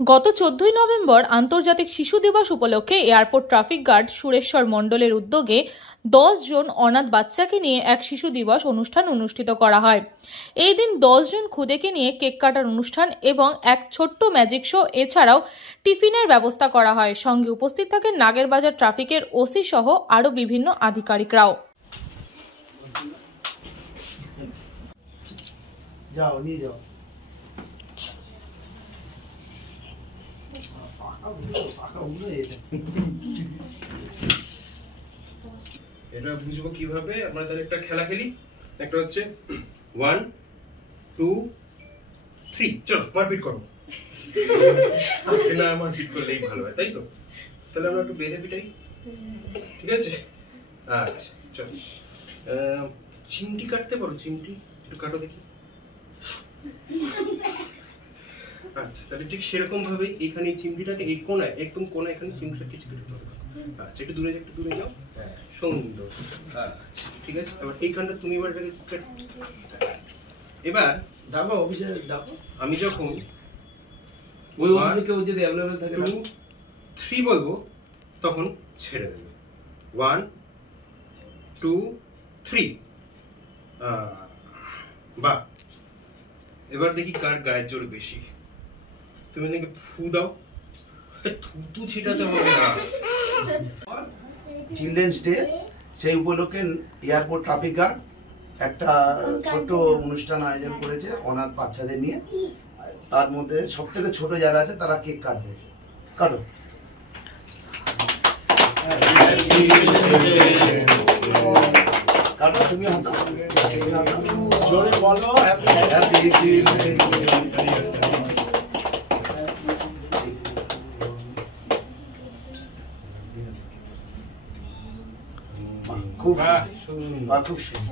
গত 14ই নভেম্বর আন্তর্জাতিক শিশু দিবস উপলক্ষে এয়ারপোর্ট ট্রাফিক গার্ড সুরেশ্বর মণ্ডলের উদ্যোগে 10 জন অনাথ বাচ্চাকে নিয়ে এক শিশু দিবস অনুষ্ঠান অনুষ্ঠিত করা হয়। এই দিন 10 জন খুদেকে নিয়ে কেক কাটার অনুষ্ঠান এবং এক ছোট্ট ম্যাজিক শো এছাড়াও টিফিনের ব্যবস্থা করা হয়। সঙ্গে উপস্থিত থাকেন নাগেরবাজার ট্রাফিকের ওসি সহ আরও বিভিন্ন আধিকারিকরাও। যাও নিয়ে যাও। এটা বুঝবো কিভাবে? আমরা তাহলে একটা খেলা খেলি। একটা হচ্ছে 1 2 3, চলো মারপিট করো। না মারপিট করলেই ভালো হয়, তাই তো? তাহলে আমরা একটু বেঁধে পিটাই, ঠিক আছে? আচ্ছা চলো। চিমটি কাটতে পারো? চিমটি একটু কাটো দেখি। আচ্ছা তাহলে ঠিক সেরকম ভাবে এখানে চিমটিটাকে এই কোনায়, একদম কোনায় এখানে চিমটিটা কেটে কেটে ধরো। আচ্ছা একটু দূরে যাও। হ্যাঁ সুন্দর। আচ্ছা ঠিক আছে, এবার এইখানটা তুমি এবার এবার ডাকো অফিসে ডাকো। আমি যখন ওই অফিসে কেউ যদি অ্যাভেলেবল থাকে 2 3 বলবো তখন ছেড়ে দেবে। 1 2 3। বাহ, এবার দেখি কার গায়ের জোর বেশি। তুমি নাকি ফু দাও, থুতু ছিটাতে হবে না। চিলড্রেন্স ডে, সেই উপলক্ষে এয়ারপোর্ট ট্রাফিক গার্ড একটা ছোট অনুষ্ঠান আয়োজন করেছে অনাথ বাচ্চাদের নিয়ে। তার মধ্যে সব থেকে ছোট যারা আছে তারা কেক কাটবে। কাটো। কাটো তুমি হাঁটো। জোরে বলো হ্যাপি চিলড্রেন ডে। খুব সুন্দর।